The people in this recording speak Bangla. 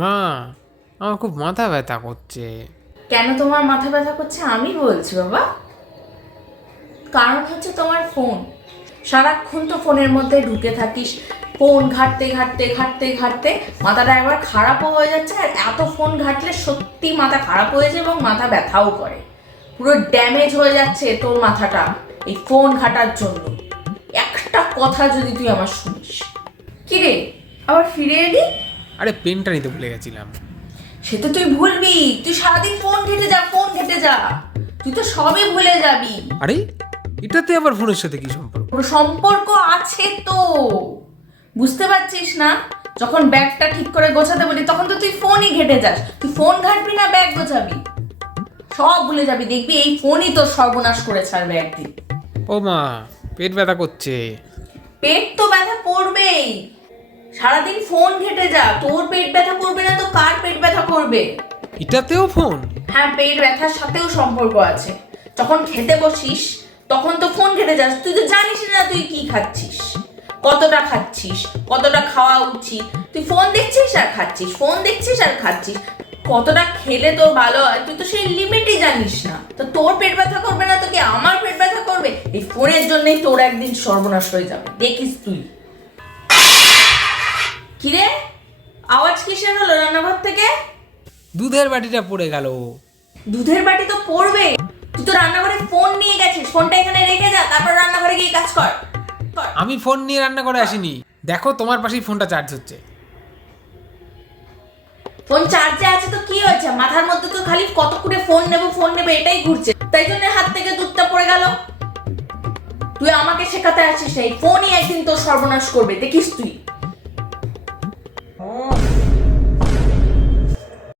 মা, আমার খুব মাথা ব্যথা করছে। কেন তোমার মাথা ব্যথা করছে আমি বলছি বাবা। কারণ হচ্ছে তোমার ফোন। সারাক্ষণ তো ফোনের মধ্যে ঢুকে থাকিস। ফোন ঘাঁটতে ঘাঁটতে ঘাঁটতে ঘাঁটতে মাথাটা একবার খারাপও হয়ে যাচ্ছে, আর এত ফোন ঘাঁটলে সত্যি মাথা খারাপ হয়ে যায় এবং মাথা ব্যথাও করে। পুরো ড্যামেজ হয়ে যাচ্ছে তোর মাথাটা এই ফোন ঘাটার জন্য। একটা কথা যদি তুই আমার শুনিস। কিরে, আবার ফিরে এলি? আরে পেনটা নিতে ভুলে গেছিলাম। সে তো তুই ভুলবি, তুই সারাদিন ফোন ঘেটে যা, ফোন ঘেটে যা, তুই তো সবই ভুলে যাবি। আরে এটাতে আবার ফোনের সাথে কি সম্পর্ক? পুরো সম্পর্ক আছে তো, বুঝতে পারছিস না? যখন ব্যাগটা ঠিক করে গোছাতে বলি তখন তো তুই ফোনই ঘেটে যাস। তুই ফোন ঘাটবি না ব্যাগ গোছাবি, সব ভুলে যাবি। দেখবি এই ফোনই তোর সর্বনাশ করে ছাড়বে একদিন। ও মা, পেট ব্যথা করছে। পেট তো ব্যথা করবেই, সারাদিন ফোন ঘেটে যা। তোর পেট ব্যথা করবে না তো কার পেট ব্যথা করবে? এটাতেও ফোন? হ্যাঁ, পেট ব্যথার সাথেও সম্পর্ক আছে। যখন খেতে বসিস তখন তো ফোন ঘেটে যাস। তুই তো জানিস না তুই কি খাচ্ছিস, কতটা খাচ্ছিস, কতটা খাওয়া উচিত। তুই ফোন দেখছিস আর খাচ্ছিস, ফোন দেখছিস আর খাচ্ছিস। কতটা খেলে তোর ভালো হয় তুই তো সেই লিমিটই জানিস না। তো তোর পেট ব্যথা করবে না তো কি আমার পেট ব্যথা করবে? এই ফোনের জন্যই তোর একদিন সর্বনাশ হয়ে যাবে, দেখিস তুই। কিরে, আওয়াজ কিসের হলো রান্নাঘর থেকে? দুধের বাটিটা পড়ে গেল। দুধের বাটি তো পড়বে। তুই তো রান্নাঘরে ফোন নিয়ে গেছিস, ফোনটা এখানে রেখে যা, তারপর রান্নাঘরে গিয়ে কাজ কর। আমি ফোন নিয়ে রান্না করে আসিনি। দেখো তোমার পাশেই ফোনটা চার্জ হচ্ছে। ফোন চার্জে আছে তো কি হয়েছে? মাথার মধ্যে তো খালি কতক্ষণে ফোন নেবো ফোন নেবে এটাই ঘুরছে, তাই জন্য হাত থেকে দুধটা পড়ে গেল। তুই আমাকে শেখাতে আসিস না, এই ফোনই একদিন তোর সর্বনাশ করবে, দেখিস তুই।